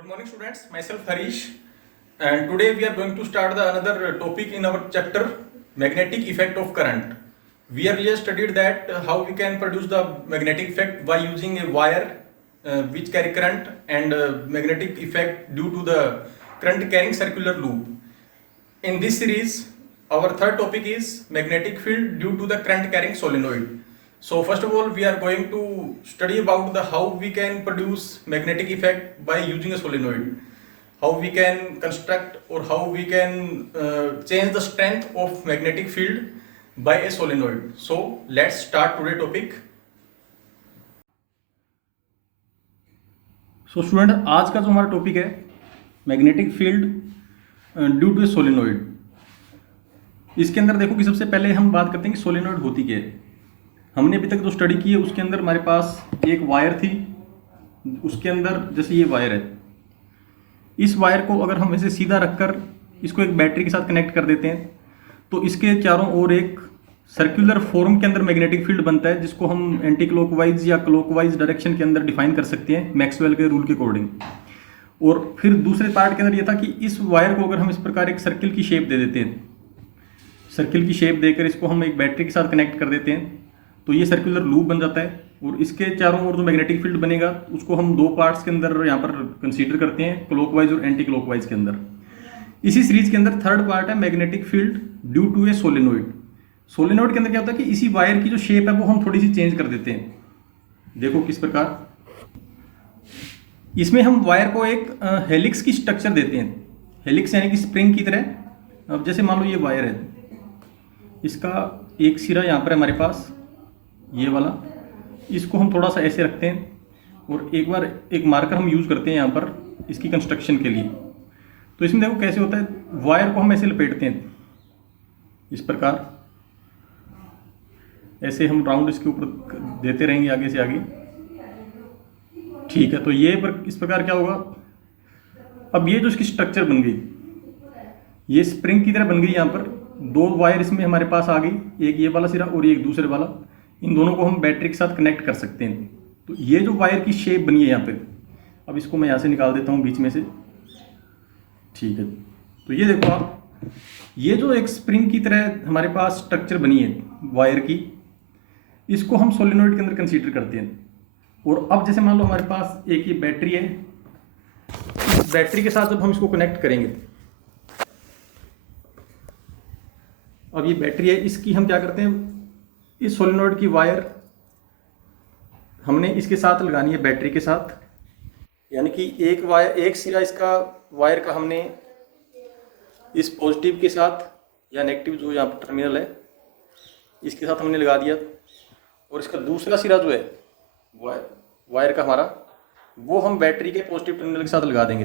Good morning, students. Myself Harish, and today we are going to start the another topic in our chapter, magnetic effect of current. We earlier studied that how we can produce the magnetic effect by using a wire which carry current and magnetic effect due to the current carrying circular loop. In this series, our third topic is magnetic field due to the current carrying solenoid. So first of all, we are going to study about the how we can produce magnetic effect by using a solenoid, how we can construct or how we can change the strength of magnetic field by a solenoid. So let's start today topic. So student, आज का जो हमारा topic है magnetic field due to a solenoid. इसके अंदर देखो कि सबसे पहले हम बात करते हैं कि सोलेनोइड होती क्या है। हमने अभी तक जो स्टडी की है उसके अंदर हमारे पास एक वायर थी, उसके अंदर जैसे ये वायर है, इस वायर को अगर हम ऐसे सीधा रखकर इसको एक बैटरी के साथ कनेक्ट कर देते हैं तो इसके चारों ओर एक सर्कुलर फॉर्म के अंदर मैग्नेटिक फील्ड बनता है, जिसको हम एंटी क्लॉकवाइज या क्लॉकवाइज डायरेक्शन के अंदर डिफाइन कर सकते हैं मैक्सवेल के रूल के अकॉर्डिंग। और फिर दूसरे पार्ट के अंदर ये था कि इस वायर को अगर हम इस प्रकार एक सर्किल की शेप दे देते हैं, सर्किल की शेप देकर इसको हम एक बैटरी के साथ कनेक्ट कर देते हैं तो ये सर्कुलर लूप बन जाता है। और इसके चारों ओर जो मैग्नेटिक फील्ड बनेगा उसको हम दो पार्ट्स के अंदर यहाँ पर कंसीडर करते हैं, क्लॉकवाइज और एंटी क्लॉकवाइज के अंदर। इसी सीरीज के अंदर थर्ड पार्ट है magnetic field due to a solenoid. Solenoid के अंदर क्या होता है कि इसी वायर की जो शेप है वो हम थोड़ी सी चेंज कर देते हैं। देखो किस प्रकार, इसमें हम वायर को एक हेलिक्स की स्ट्रक्चर देते हैं, हेलिक्स यानी कि स्प्रिंग की तरह। अब जैसे मान लो ये वायर है, इसका एक सिरा यहाँ पर है हमारे पास, ये वाला, इसको हम थोड़ा सा ऐसे रखते हैं और एक बार एक मार्कर हम यूज़ करते हैं यहाँ पर इसकी कंस्ट्रक्शन के लिए। तो इसमें देखो कैसे होता है, वायर को हम ऐसे लपेटते हैं इस प्रकार, ऐसे हम राउंड इसके ऊपर देते रहेंगे आगे से आगे। ठीक है, तो ये इस प्रकार क्या होगा, अब ये जो इसकी स्ट्रक्चर बन गई, ये स्प्रिंग की तरह बन गई। यहाँ पर दो वायर इसमें हमारे पास आ गई, एक ये वाला सिरा और एक दूसरे वाला। इन दोनों को हम बैटरी के साथ कनेक्ट कर सकते हैं। तो ये जो वायर की शेप बनी है यहाँ पे, अब इसको मैं यहाँ से निकाल देता हूँ बीच में से। ठीक है, तो ये देखो आप, ये जो एक स्प्रिंग की तरह हमारे पास स्ट्रक्चर बनी है वायर की, इसको हम सोलेनोइड के अंदर कंसीडर करते हैं। और अब जैसे मान लो हमारे पास एक ये बैटरी है, इस बैटरी के साथ जब हम इसको कनेक्ट करेंगे, अब ये बैटरी है, इसकी हम क्या करते हैं, इस सोलेनोइड की वायर हमने इसके साथ लगानी है बैटरी के साथ, यानी कि एक वायर, एक सिरा इसका वायर का हमने इस पॉजिटिव के साथ या नेगेटिव जो यहाँ पर टर्मिनल है इसके साथ हमने लगा दिया, और इसका दूसरा सिरा जो है वायर का हमारा, वो हम बैटरी के पॉजिटिव टर्मिनल के साथ लगा देंगे।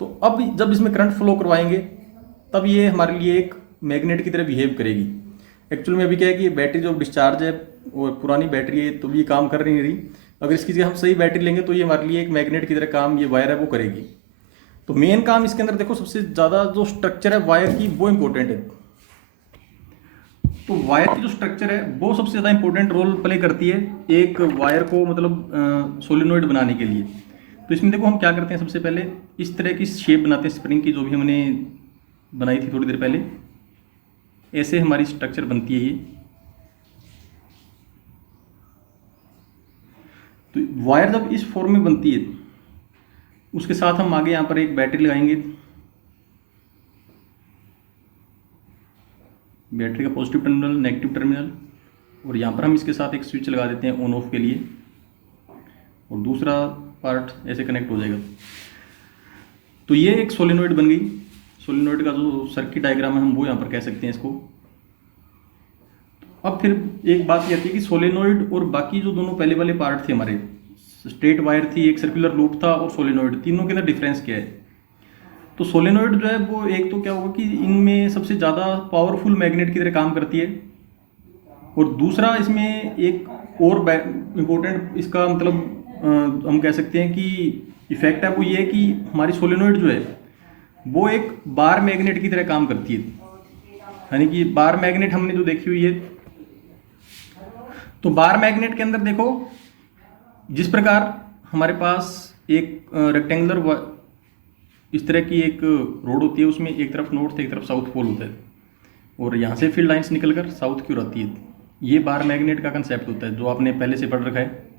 तो अब जब इसमें करंट फ्लो करवाएंगे तब ये हमारे लिए एक मैग्नेट की तरह बिहेव करेगी। एक्चुअल में अभी क्या है कि बैटरी जो डिस्चार्ज है और पुरानी बैटरी है तो भी ये काम कर नहीं रही। अगर इसकी जगह हम सही बैटरी लेंगे तो ये हमारे लिए एक मैग्नेट की तरह काम ये वायर है वो करेगी। तो मेन काम इसके अंदर देखो, सबसे ज़्यादा जो स्ट्रक्चर है वायर की वो इम्पोर्टेंट है। तो वायर की जो स्ट्रक्चर है वो सबसे ज़्यादा इंपॉर्टेंट रोल प्ले करती है एक वायर को मतलब सोलेनोइड बनाने के लिए। तो इसमें देखो हम क्या करते हैं, सबसे पहले इस तरह की शेप बनाते हैं स्प्रिंग की, जो भी हमने बनाई थी थोड़ी देर पहले। ऐसे हमारी स्ट्रक्चर बनती है ये। तो वायर जब इस फॉर्म में बनती है उसके साथ हम आगे यहाँ पर एक बैटरी लगाएंगे, बैटरी का पॉजिटिव टर्मिनल, नेगेटिव टर्मिनल, और यहाँ पर हम इसके साथ एक स्विच लगा देते हैं ऑन ऑफ के लिए, और दूसरा पार्ट ऐसे कनेक्ट हो जाएगा। तो ये एक सोलेनोइड बन गई। सोलेनोइड का जो सर्किट डायग्राम है हम वो यहाँ पर कह सकते हैं इसको। अब फिर एक बात ये आती है कि सोलेनोइड और बाकी जो दोनों पहले वाले पार्ट थे हमारे, स्ट्रेट वायर थी, एक सर्कुलर लूप था, और सोलेनोइड, तीनों के अंदर डिफरेंस क्या है। तो सोलेनोइड जो है वो एक तो क्या होगा कि इनमें सबसे ज़्यादा पावरफुल मैग्नेट की तरह काम करती है, और दूसरा इसमें एक और इम्पोर्टेंट इसका मतलब हम कह सकते हैं कि इफेक्ट है वो ये है कि हमारी सोलेनोइड जो है वो एक बार मैग्नेट की तरह काम करती है। यानी कि बार मैग्नेट हमने जो देखी हुई है, तो बार मैग्नेट के अंदर देखो जिस प्रकार हमारे पास एक रेक्टेंगुलर इस तरह की एक रोड होती है, उसमें एक तरफ नॉर्थ एक तरफ साउथ पोल होता है, और यहाँ से फील्ड लाइंस निकलकर साउथ की ओर आती है। ये बार मैग्नेट का कंसेप्ट होता है जो आपने पहले से पढ़ रखा है।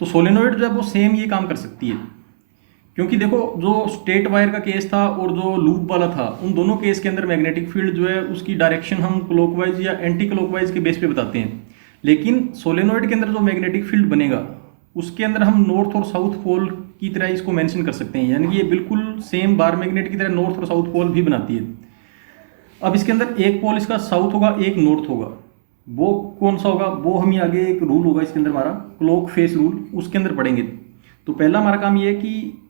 तो सोलेनोइड जो है वो सेम ये काम कर सकती है, क्योंकि देखो जो स्ट्रेट वायर का केस था और जो लूप वाला था, उन दोनों केस के अंदर मैग्नेटिक फील्ड जो है उसकी डायरेक्शन हम क्लॉकवाइज या एंटी क्लॉकवाइज के बेस पे बताते हैं। लेकिन सोलेनोइड के अंदर जो मैग्नेटिक फील्ड बनेगा उसके अंदर हम नॉर्थ और साउथ पोल की तरह इसको मेंशन कर सकते हैं, यानी कि ये बिल्कुल सेम बार मैग्नेट की तरह नॉर्थ और साउथ पोल भी बनाती है। अब इसके अंदर एक पोल इसका साउथ होगा, एक नॉर्थ होगा। वो कौन सा होगा, वो हम आगे एक रूल होगा इसके अंदर हमारा क्लॉक फेस रूल, उसके अंदर पढ़ेंगे। तो पहला हमारा काम ये है कि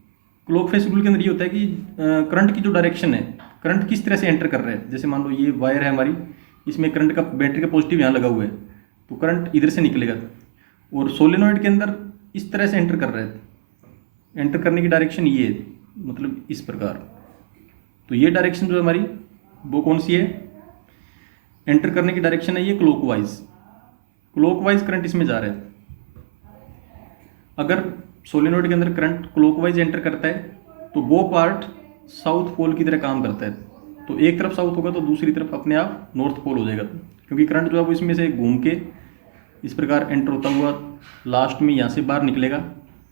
क्लॉक फेस रूल के अंदर ये होता है कि करंट की जो डायरेक्शन है, करंट किस तरह से एंटर कर रहा है। जैसे मान लो ये वायर है हमारी, इसमें करंट का बैटरी का पॉजिटिव यहाँ लगा हुआ है, तो करंट इधर से निकलेगा, और सोलेनोइड के अंदर इस तरह से एंटर कर रहा है। एंटर करने की डायरेक्शन ये है, मतलब इस प्रकार। तो ये डायरेक्शन जो है हमारी वो कौन सी है, एंटर करने की डायरेक्शन है ये क्लॉकवाइज। क्लॉकवाइज करंट इसमें जा रहा है। अगर सोलेनोइड के अंदर करंट क्लॉकवाइज एंटर करता है तो वो पार्ट साउथ पोल की तरह काम करता है। तो एक तरफ साउथ होगा तो दूसरी तरफ अपने आप नॉर्थ पोल हो जाएगा, क्योंकि करंट जो है वो इसमें से घूम के इस प्रकार एंटर होता हुआ लास्ट में यहाँ से बाहर निकलेगा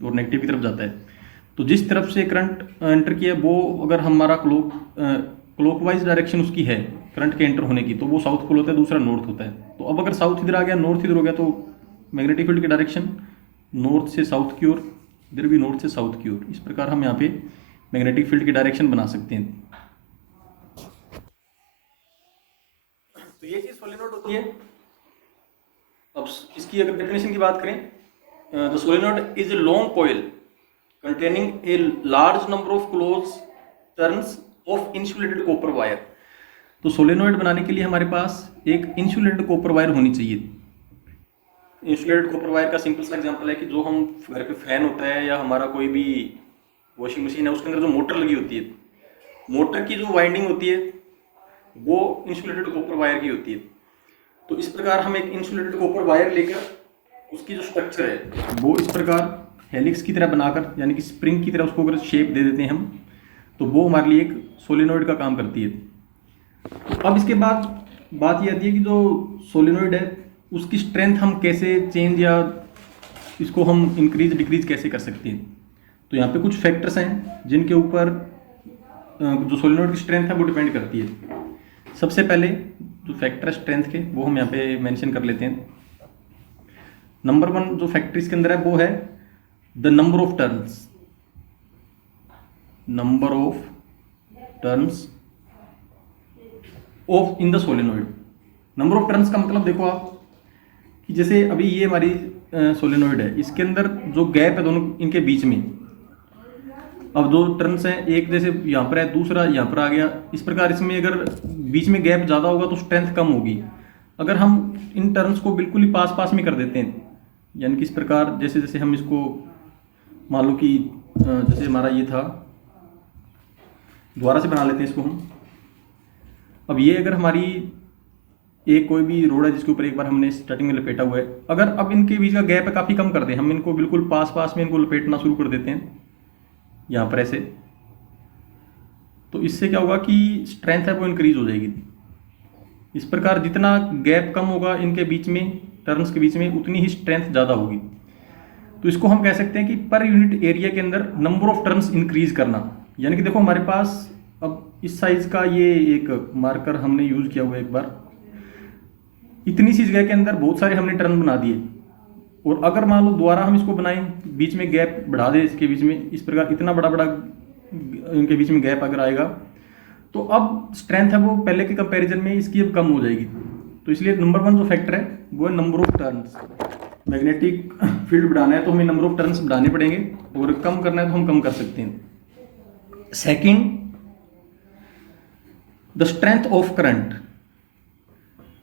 और नेगेटिव की तरफ जाता है। तो जिस तरफ से करंट एंटर किया वो अगर हमारा क्लॉकवाइज डायरेक्शन उसकी है करंट के एंटर होने की, तो वो साउथ पोल होता है, दूसरा नॉर्थ होता है। तो अब अगर साउथ इधर आ गया, नॉर्थ इधर हो गया, तो मैग्नेटिक फील्ड की डायरेक्शन नॉर्थ से साउथ की ओर, इधर भी नॉर्थ से साउथ की ओर। इस प्रकार हम यहाँ पे मैग्नेटिक फील्ड की डायरेक्शन बना सकते हैं। तो ये चीज़ सोलेनोइड होती है। अब इसकी अगर डेफिनेशन की बात करें, the solenoid is a long coil containing a large number of close turns of insulated copper wire. तो सोलेनोइड बनाने के लिए हमारे पास एक इंसुलेटेड कॉपर वायर होनी चाहिए। इंसुलेटेड कॉपर वायर का सिंपल सा एग्जांपल है कि जो हम घर पे फैन होता है या हमारा कोई भी वॉशिंग मशीन है, उसके अंदर जो मोटर लगी होती है, मोटर की जो वाइंडिंग होती है वो इंसुलेटेड कॉपर वायर की होती है। तो इस प्रकार हम एक इंसुलेटेड कॉपर वायर लेकर उसकी जो स्ट्रक्चर है वो इस प्रकार हेलिक्स की तरह बनाकर, यानी कि स्प्रिंग की तरह उसको अगर शेप दे देते हैं हम, तो वो हमारे लिए एक सोलेनोइड का काम करती है। तो अब इसके बाद बात ये आती है कि जो सोलेनोइड है उसकी स्ट्रेंथ हम कैसे चेंज या इसको हम इंक्रीज डिक्रीज कैसे कर सकते हैं। तो यहाँ पे कुछ फैक्टर्स हैं जिनके ऊपर जो सोलेनोइड की स्ट्रेंथ है वो डिपेंड करती है। सबसे पहले जो फैक्टर है स्ट्रेंथ के, वो हम यहाँ पे मेंशन कर लेते हैं। नंबर 1 जो फैक्टर इसके अंदर है वो है the number of turns. Number of turns of in the solenoid. Number of turns का मतलब देखो आप कि जैसे अभी ये हमारी सोलेनोइड है, इसके अंदर जो गैप है दोनों इनके बीच में, अब दो टर्न्स हैं, एक जैसे यहाँ पर है दूसरा यहाँ पर आ गया, इस प्रकार इसमें अगर बीच में गैप ज़्यादा होगा तो स्ट्रेंथ कम होगी। अगर हम इन टर्न्स को बिल्कुल ही पास पास में कर देते हैं, यानी कि इस प्रकार जैसे जैसे हम इसको मान लो कि जैसे हमारा ये था, दोबारा से बना लेते हैं इसको हम। अब ये अगर हमारी एक कोई भी रोड है जिसके ऊपर एक बार हमने स्टार्टिंग में लपेटा हुआ है, अगर अब इनके बीच का गैप है काफ़ी कम कर दें, हम इनको बिल्कुल पास पास में इनको लपेटना शुरू कर देते हैं यहाँ पर ऐसे, तो इससे क्या होगा कि स्ट्रेंथ है वो इंक्रीज हो जाएगी। इस प्रकार जितना गैप कम होगा इनके बीच में, टर्न्स के बीच में, उतनी ही स्ट्रेंथ ज़्यादा होगी। तो इसको हम कह सकते हैं कि पर यूनिट एरिया के अंदर नंबर ऑफ टर्न्स इंक्रीज करना। यानी कि देखो हमारे पास अब इस साइज का ये एक मार्कर हमने यूज़ किया हुआ है एक बार, इतनी सी जगह के अंदर बहुत सारे हमने टर्न बना दिए, और अगर मान लो दोबारा हम इसको बनाएं, बीच में गैप बढ़ा दें इसके बीच में, इस प्रकार इतना बड़ा बड़ा इनके बीच में गैप अगर आएगा तो अब स्ट्रेंथ है वो पहले के कंपैरिजन में इसकी अब कम हो जाएगी। तो इसलिए नंबर 1 जो फैक्टर है वो है number of turns. Magnetic field बढ़ाना है तो हमें नंबर ऑफ टर्न्स बढ़ाने पड़ेंगे, और कम करना है तो हम कम कर सकते हैं। Second, the strength of current,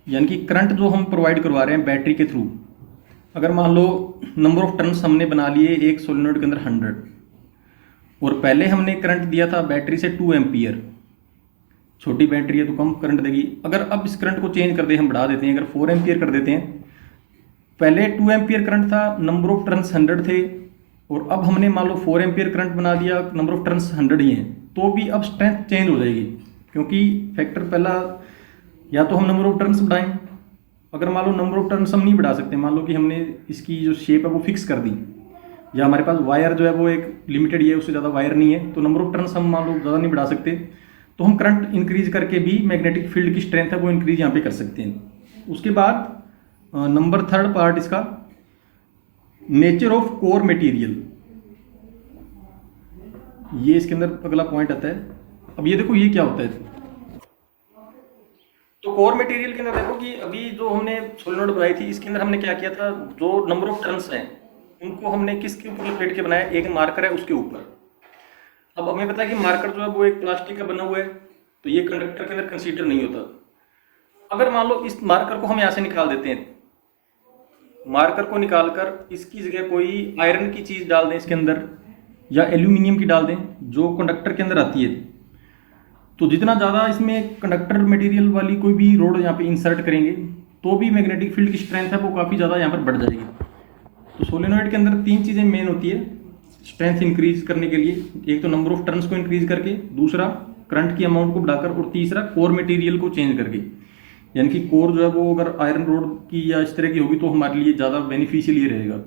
यानी कि करंट जो हम प्रोवाइड करवा रहे हैं बैटरी के थ्रू। अगर मान लो नंबर ऑफ टर्न्स हमने बना लिए एक सोलेनोइड के अंदर 100, और पहले हमने करंट दिया था बैटरी से 2 एम्पियर, छोटी बैटरी है तो कम करंट देगी। अगर अब इस करंट को चेंज कर दे, हम बढ़ा देते हैं, अगर 4 एम्पियर कर देते हैं, पहले 2 एम्पियर करंट था, नंबर ऑफ टर्न्स 100 थे, और अब हमने मान लो 4 एम्पियर करंट बना दिया, नंबर ऑफ टर्न्स 100 ही हैं, तो भी अब स्ट्रेंथ चेंज हो जाएगी, क्योंकि फैक्टर पहला या तो हम नंबर ऑफ टर्न्स बढ़ाएं, अगर मान लो नंबर ऑफ टर्न्स हम नहीं बढ़ा सकते, मान लो कि हमने इसकी जो शेप है वो फिक्स कर दी, या हमारे पास वायर जो है वो एक लिमिटेड ही है, उससे ज़्यादा वायर नहीं है, तो नंबर ऑफ टर्न्स हम मान लो ज़्यादा नहीं बढ़ा सकते, तो हम करंट इंक्रीज करके भी मैग्नेटिक फील्ड की स्ट्रेंथ है वो इंक्रीज यहाँ पे कर सकते हैं। उसके बाद नंबर 3rd पार्ट इसका नेचर ऑफ कोर मटेरियल, ये इसके अंदर अगला पॉइंट आता है। अब ये देखो ये क्या होता है, तो कोर मटेरियल के अंदर देखो कि अभी जो हमने सोलेनोइड बनाई थी इसके अंदर हमने क्या किया था, जो नंबर ऑफ टर्न्स हैं उनको हमने किसके ऊपर लपेट के बनाया, एक मार्कर है उसके ऊपर। अब हमें पता है कि मार्कर जो है वो एक प्लास्टिक का बना हुआ है, तो ये कंडक्टर के अंदर कंसीडर नहीं होता। अगर मान लो इस मार्कर को हम यहाँ से निकाल देते हैं, मार्कर को निकालकर इसकी जगह कोई आयरन की चीज़ डाल दें इसके अंदर, या एल्यूमिनियम की डाल दें जो कंडक्टर के अंदर आती है, तो जितना ज़्यादा इसमें कंडक्टर मटेरियल वाली कोई भी रोड यहाँ पे इंसर्ट करेंगे तो भी मैग्नेटिक फील्ड की स्ट्रेंथ है वो काफ़ी ज़्यादा यहाँ पर बढ़ जाएगी। तो सोलेनोइड के अंदर 3 चीज़ें मेन होती है स्ट्रेंथ इंक्रीज करने के लिए, एक तो नंबर ऑफ टर्न्स को इंक्रीज करके, दूसरा करंट की अमाउंट को बढ़ाकर, और तीसरा कोर मटेरियल को चेंज करके। यानी कि कोर जो है वो अगर आयरन रोड की या इस तरह की होगी तो हमारे लिए ज़्यादा बेनिफिशियल ये रहेगा।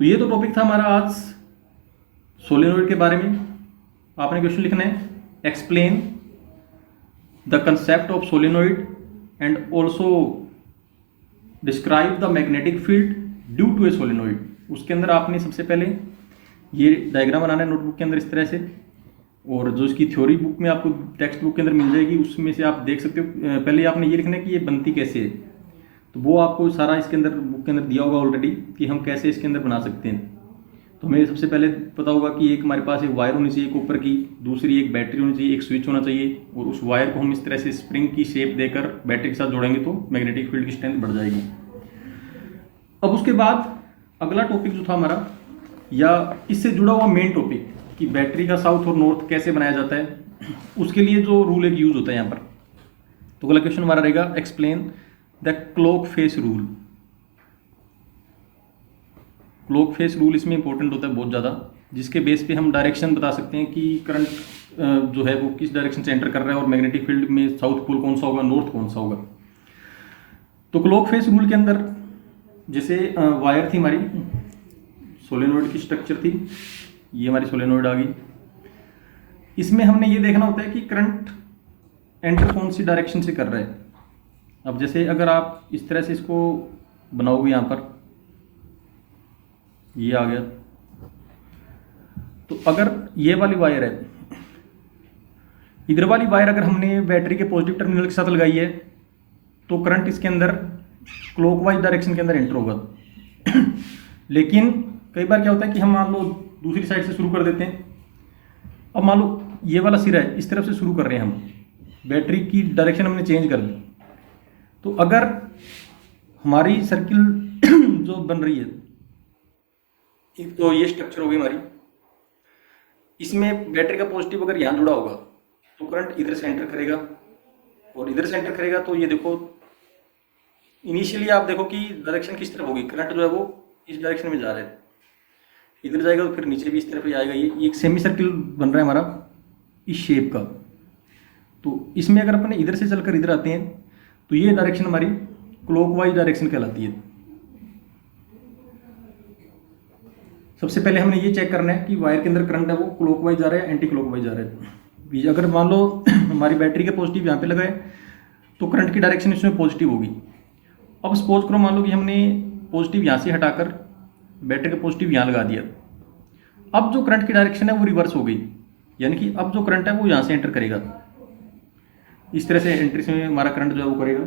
तो ये तो टॉपिक था हमारा आज सोलेनोइड के बारे में। आपने क्वेश्चन लिखना है, explain the concept of solenoid and also describe the magnetic field due to a solenoid. उसके अंदर आपने सबसे पहले ये डायग्राम बनाना है नोटबुक के अंदर इस तरह से, और जो इसकी थ्योरी बुक में आपको टेक्स्ट बुक के अंदर मिल जाएगी उसमें से आप देख सकते हो। पहले आपने ये लिखना है कि ये बनती कैसे है, तो वो आपको सारा इसके अंदर बुक के अंदर दिया होगा ऑलरेडी कि हम कैसे इसके अंदर बना सकते हैं। तो हमें सबसे पहले पता होगा कि एक हमारे पास एक वायर होनी चाहिए ऊपर की, दूसरी एक बैटरी होनी चाहिए, एक स्विच होना चाहिए, और उस वायर को हम इस तरह से स्प्रिंग की शेप देकर बैटरी के साथ जोड़ेंगे तो मैग्नेटिक फील्ड की स्ट्रेंथ बढ़ जाएगी। अब उसके बाद अगला टॉपिक जो था हमारा, या इससे जुड़ा हुआ मेन टॉपिक कि बैटरी का साउथ और नॉर्थ कैसे बनाया जाता है, उसके लिए जो रूल एक यूज होता है यहाँ पर। तो अगला क्वेश्चन हमारा रहेगा, explain the clock face rule. Clock face rule इसमें इंपॉर्टेंट होता है बहुत ज़्यादा, जिसके बेस पे हम डायरेक्शन बता सकते हैं कि करंट जो है वो किस डायरेक्शन से एंटर कर रहा है, और मैग्नेटिक फील्ड में साउथ पोल कौन सा होगा, नॉर्थ कौन सा होगा। तो क्लॉक फेस रूल के अंदर जैसे वायर थी हमारी, सोलेनोइड की स्ट्रक्चर थी, ये हमारी सोलेनोइड आ गई। इसमें हमने ये देखना होता है कि करंट एंटर कौन सी डायरेक्शन से कर रहा है। अब जैसे अगर आप इस तरह से इसको बनाओगे, यहाँ पर ये आ गया, तो अगर ये वाली वायर है, इधर वाली वायर अगर हमने बैटरी के पॉजिटिव टर्मिनल के साथ लगाई है तो करंट इसके अंदर क्लॉकवाइज डायरेक्शन के अंदर एंटर होगा। लेकिन कई बार क्या होता है कि हम मान लो दूसरी साइड से शुरू कर देते हैं। अब मान लो ये वाला सिरा है, इस तरफ से शुरू कर रहे हैं हम, बैटरी की डायरेक्शन हमने चेंज कर दी, तो अगर हमारी सर्किल जो बन रही है, एक तो ये स्ट्रक्चर होगी हमारी, इसमें बैटरी का पॉजिटिव अगर यहाँ जुड़ा होगा तो करंट इधर से एंटर करेगा, और इधर से एंटर करेगा तो ये देखो इनिशियली आप देखो कि डायरेक्शन किस तरफ होगी, करंट जो है वो इस डायरेक्शन में जा रहा है, इधर जाएगा तो फिर नीचे भी इस तरफ ही आएगा। ये एक सेमी सर्किल बन रहा है हमारा इस शेप का। तो इसमें अगर अपने इधर से चलकर इधर आते हैं तो ये डायरेक्शन हमारी क्लॉकवाइज डायरेक्शन कहलाती है। सबसे पहले हमने ये चेक करना है कि वायर के अंदर करंट है वो क्लॉकवाइज जा रहा है, एंटी क्लॉकवाइज जा रहा है। अगर मान लो हमारी बैटरी का पॉजिटिव यहाँ पे लगा है तो करंट की डायरेक्शन इसमें पॉजिटिव होगी। अब सपोज करो मान लो कि हमने पॉजिटिव यहाँ से हटाकर बैटरी का पॉजिटिव यहाँ लगा दिया, अब जो करंट की डायरेक्शन है वो रिवर्स हो गई, यानी कि अब जो करंट है वो यहाँ से एंटर करेगा, इस तरह से एंट्री से हमारा करंट जो है वो करेगा।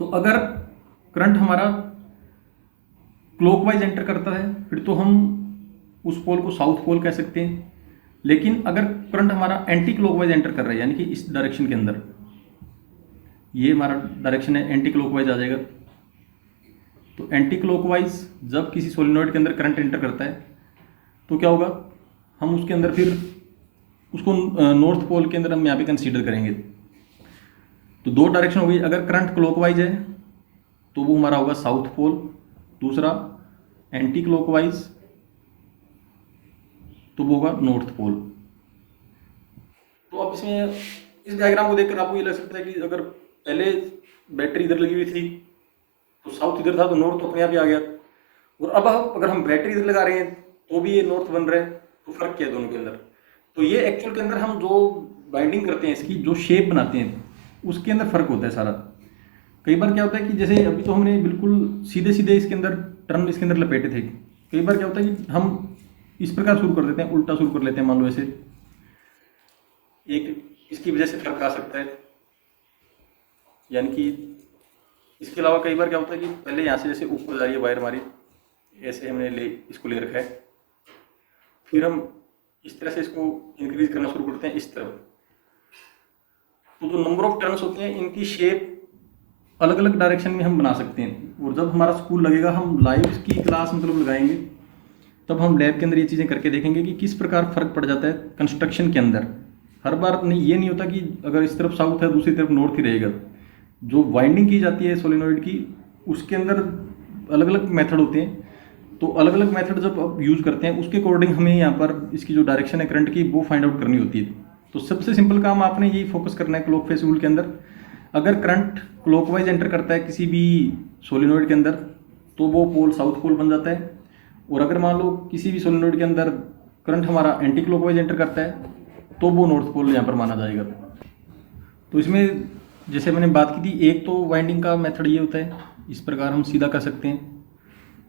तो अगर करंट हमारा क्लॉकवाइज एंटर करता है फिर तो हम उस पोल को साउथ पोल कह सकते हैं, लेकिन अगर करंट हमारा एंटी क्लॉकवाइज एंटर कर रहा है, यानी कि इस डायरेक्शन के अंदर, ये हमारा डायरेक्शन है, एंटी क्लॉकवाइज आ जाएगा। तो एंटी क्लॉकवाइज जब किसी सोलेनोइड के अंदर करंट एंटर करता है तो क्या होगा, हम उसके अंदर फिर उसको नॉर्थ पोल के अंदर हम यहाँ पे कंसीडर करेंगे। तो दो डायरेक्शन हो गई, अगर करंट क्लॉकवाइज है तो वो हमारा होगा साउथ पोल, दूसरा एंटी क्लॉकवाइज तो वो होगा नॉर्थ पोल। तो अब इसमें इस डायग्राम को देखकर आपको ये लग सकता है कि अगर पहले बैटरी इधर लगी हुई थी तो साउथ इधर था तो नॉर्थ तो अपने आप ही आ गया, और अब अगर हम बैटरी इधर लगा रहे हैं तो भी ये नॉर्थ बन रहा है। तो फर्क क्या है दोनों के अंदर? तो ये एक्चुअल के अंदर हम जो बाइंडिंग करते हैं, इसकी जो शेप बनाते हैं, उसके अंदर फर्क होता है सारा। कई बार क्या होता है कि जैसे अभी तो हमने बिल्कुल सीधे सीधे इसके अंदर टर्म इसके अंदर लपेटे थे, कई बार क्या होता है कि हम इस प्रकार शुरू कर देते हैं, उल्टा शुरू कर लेते हैं, मान लो ऐसे, एक इसकी वजह से फर्क आ सकता है। यानी कि इसके अलावा कई बार क्या होता है कि पहले यहाँ से जैसे ऊपर जा रही है वायर हमारी, ऐसे हमने इसको ले रखा है, फिर हम इस तरह से इसको इंक्रीज करना शुरू करते हैं इस तरफ। तो जो नंबर ऑफ टर्न्स होते हैं, इनकी शेप अलग अलग डायरेक्शन में हम बना सकते हैं। और जब हमारा स्कूल लगेगा, हम लाइव की क्लास मतलब लगाएंगे, तब हम लैब के अंदर ये चीज़ें करके देखेंगे कि किस प्रकार फ़र्क पड़ जाता है कंस्ट्रक्शन के अंदर। हर बार नहीं, ये नहीं होता कि अगर इस तरफ साउथ है दूसरी तरफ नॉर्थ ही रहेगा। जो वाइंडिंग की जाती है सोलेनोइड की, उसके अंदर अलग अलग मेथड होते हैं। तो अलग अलग मेथड जब आप यूज़ करते हैं, उसके अकॉर्डिंग हमें यहाँ पर इसकी जो डायरेक्शन है करंट की, वो फाइंड आउट करनी होती है। तो सबसे सिंपल काम आपने यही फोकस करना है क्लॉक फेस रूल के अंदर। अगर करंट क्लॉकवाइज एंटर करता है किसी भी सोलेनोइड के अंदर, तो वो पोल साउथ पोल बन जाता है। और अगर मान लो किसी भी सोलेनोइड के अंदर करंट हमारा एंटी क्लॉकवाइज एंटर करता है, तो वो नॉर्थ पोल यहाँ पर माना जाएगा। तो इसमें जैसे मैंने बात की थी, एक तो वाइंडिंग का मेथड ये होता है, इस प्रकार हम सीधा कर सकते हैं।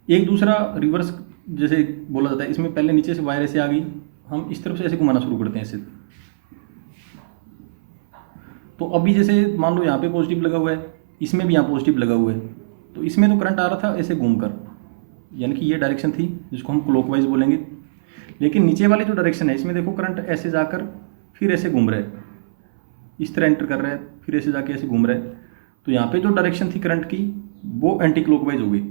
एक दूसरा रिवर्स जैसे बोला जाता है, इसमें पहले नीचे से वायर ऐसे आ गई, हम इस तरफ से ऐसे घुमाना शुरू करते हैं ऐसे। तो अभी जैसे मान लो यहाँ पे पॉजिटिव लगा हुआ है, इसमें भी यहाँ पॉजिटिव लगा हुआ है, तो इसमें तो करंट आ रहा था ऐसे घूमकर, यानी कि ये डायरेक्शन थी जिसको हम क्लॉकवाइज बोलेंगे। लेकिन नीचे वाली जो डायरेक्शन है, इसमें देखो करंट ऐसे जाकर फिर ऐसे घूम रहा है, इस तरह एंटर कर रहा है, फिर ऐसे जाके ऐसे घूम रहा है। तो यहाँ पे जो डायरेक्शन थी करंट की, वो एंटी क्लॉकवाइज हो गई।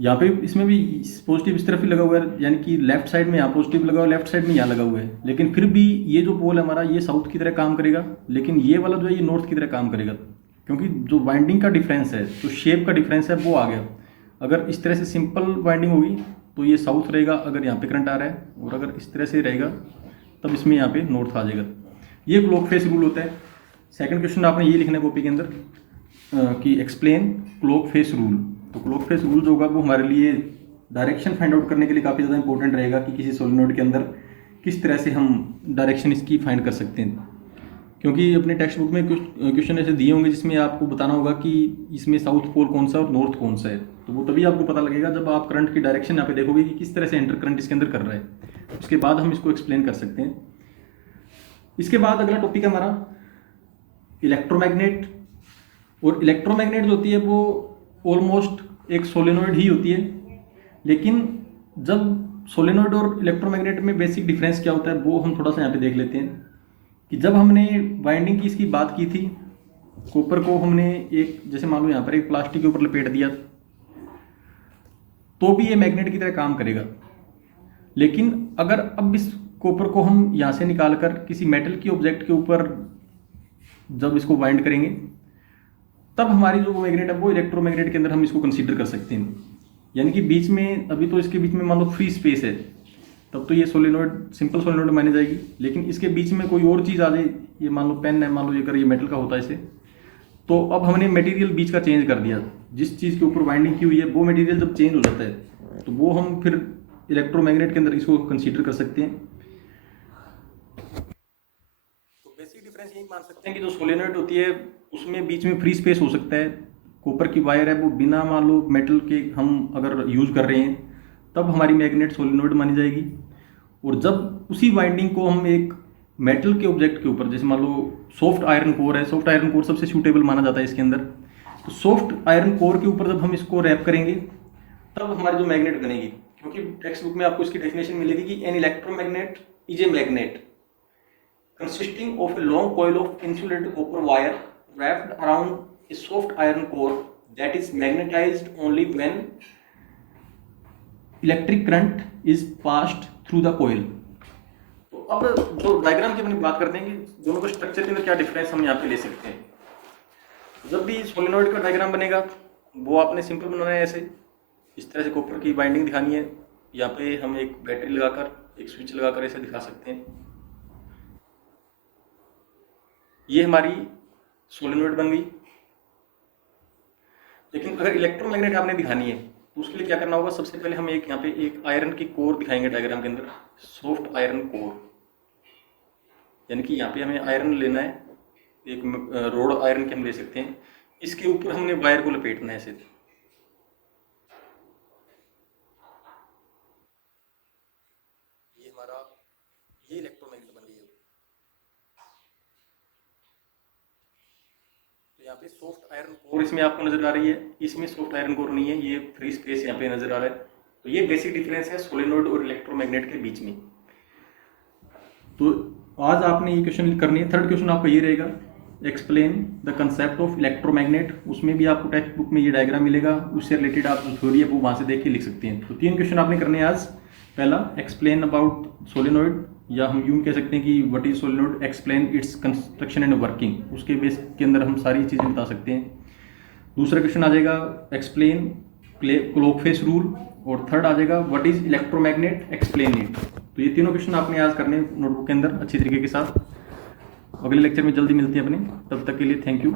यहाँ पे इसमें भी पॉजिटिव इस तरफ ही लगा हुआ है, यानी कि लेफ्ट साइड में यहाँ पॉजिटिव लगा हुआ है, लेफ्ट साइड में यहाँ लगा हुआ है। लेकिन फिर भी ये जो पोल है हमारा, ये साउथ की तरह काम करेगा, लेकिन ये वाला जो है ये नॉर्थ की तरह काम करेगा, क्योंकि जो वाइंडिंग का डिफरेंस है, जो शेप का डिफरेंस है, वो आ गया। अगर इस तरह से सिंपल वाइंडिंग होगी तो ये साउथ रहेगा, अगर यहाँ पे करंट आ रहा है, और अगर इस तरह से रहेगा तब इसमें यहाँ पे नॉर्थ आ जाएगा। ये क्लॉक फेस रूल होता है। सेकंड क्वेश्चन आपने ये लिखना है कॉपी के अंदर कि एक्सप्लेन क्लॉक फेस रूल। तो क्लॉक फेस रूल जो होगा वो हमारे लिए डायरेक्शन फाइंड आउट करने के लिए काफ़ी ज़्यादा इंपॉर्टेंट रहेगा कि किसी सोलेनोइड के अंदर किस तरह से हम डायरेक्शन इसकी फाइंड कर सकते हैं। क्योंकि अपने टेक्स्ट बुक में कुछ क्वेश्चन ऐसे दिए होंगे जिसमें आपको बताना होगा कि इसमें साउथ पोल कौन सा और नॉर्थ कौन सा है। तो वो तभी आपको पता लगेगा जब आप करंट की डायरेक्शन यहाँ पे देखोगे कि किस तरह से एंटर करंट इसके अंदर कर रहा है। उसके बाद हम इसको एक्सप्लेन कर सकते हैं। इसके बाद अगला टॉपिक है हमारा इलेक्ट्रोमैग्नेट। और इलेक्ट्रोमैग्नेट जो होती है वो ऑलमोस्ट एक सोलेनोइड ही होती है, लेकिन जब सोलेनोइड और इलेक्ट्रोमैग्नेट में बेसिक डिफरेंस क्या होता है वो हम थोड़ा सा यहाँ पे देख लेते हैं। कि जब हमने वाइंडिंग की इसकी बात की थी, कॉपर को हमने एक जैसे मान लो यहाँ पर एक प्लास्टिक के ऊपर लपेट दिया, तो भी ये मैग्नेट की तरह काम करेगा। लेकिन अगर अब इस कॉपर को हम यहाँ से निकाल कर किसी मेटल की ऑब्जेक्ट के ऊपर जब इसको वाइंड करेंगे, तब हमारी जो मैग्नेट है वो इलेक्ट्रोमैग्नेट के अंदर हम इसको कंसीडर कर सकते हैं। यानी कि बीच में अभी तो इसके बीच में मान लो फ्री स्पेस है, तब तो ये सोलेनोइड सिंपल सोलेनोइड मानी जाएगी। लेकिन इसके बीच में कोई और चीज़ आ जाए, ये मान लो पेन है, मान लो अगर ये मेटल का होता है इसे, तो अब हमने मटेरियल बीच का चेंज कर दिया। जिस चीज़ के ऊपर वाइंडिंग की हुई है वो मटेरियल जब चेंज हो जाता है तो वो हम फिर इलेक्ट्रोमैग्नेट के अंदर इसको कंसीडर कर सकते हैं। तो बेसिक डिफरेंस यही मान सकते हैं कि जो सोलेनोइड होती है उसमें बीच में फ्री स्पेस हो सकता है। कॉपर की वायर है वो बिना मान लो मेटल के हम अगर यूज़ कर रहे हैं तब हमारी मैग्नेट सोलेनोइड मानी जाएगी। और जब उसी वाइंडिंग को हम एक मेटल के ऑब्जेक्ट के ऊपर, जैसे मान लो सॉफ्ट आयरन कोर है, सॉफ्ट आयरन कोर सबसे सूटेबल माना जाता है इसके अंदर, तो सॉफ्ट आयरन कोर के ऊपर जब हम इसको रैप करेंगे तब हमारी जो मैग्नेट बनेगी। क्योंकि टेक्स्ट बुक में आपको इसकी डेफिनेशन मिलेगी कि an electromagnet is a magnet consisting of a long coil of insulated copper wire wrapped around a soft iron core that is magnetized only when electric current is passed through the coil। तो अब जो diagram की अपनी बात करते हैं कि दोनों के स्ट्रक्चर के अंदर क्या डिफरेंस हम यहाँ पे ले सकते हैं। जब भी सोलेनोइड का डायग्राम बनेगा वो आपने सिंपल बनाना है, ऐसे इस तरह से कॉपर की बाइंडिंग दिखानी है। यहाँ पे हम एक बैटरी लगाकर एक स्विच लगाकर ऐसे दिखा सकते हैं। ये हमारी सोलेनोइड बन गई। लेकिन अगर इलेक्ट्रोमैग्नेट आपने दिखानी है तो उसके लिए क्या करना होगा, सबसे पहले हम एक यहाँ पे एक आयरन की कोर दिखाएंगे डायग्राम के अंदर, सॉफ्ट आयरन कोर, यानी कि यहाँ पे हमें आयरन लेना है, एक रोड आयरन के हम ले सकते हैं। इसके ऊपर हमने वायर को लपेटना है ऐसे। ये हमारा ये इलेक्ट्रोमैग्नेट बन गई है। तो यहाँ पे सॉफ्ट आयरन कोर इसमें आपको नजर आ रही है, इसमें सॉफ्ट आयरन कोर नहीं है, ये फ्री स्पेस यहाँ पे नजर आ रहा है। तो ये बेसिक डिफरेंस है सोलेनोइड और इलेक्ट्रोमैग्नेट के बीच में। तो आज आपने ये क्वेश्चन करनी है। थर्ड क्वेश्चन आपका ये रहेगा, explain the concept of electromagnet. उसमें भी आपको टेक्स्ट बुक में ये डायग्राम मिलेगा, उससे रिलेटेड आप जो थ्योरी है वो वहाँ से देख के लिख सकते हैं। तो 3 क्वेश्चन आपने करने हैं आज। पहला, एक्सप्लेन अबाउट सोलेनोइड, या हम यूँ कह सकते हैं कि what is solenoid, explain its construction and working. उसके बेस के अंदर हम सारी चीज़ें बता सकते हैं। दूसरा क्वेश्चन आ जाएगा, एक्सप्लेन क्लॉक फेस रूल। और थर्ड आ जाएगा, what is electromagnet, explain it. तो ये तीनों क्वेश्चन आपने आज करने नोटबुक के अंदर अच्छी तरीके के साथ। अगले लेक्चर में जल्दी मिलते हैं अपने, तब तक के लिए थैंक यू।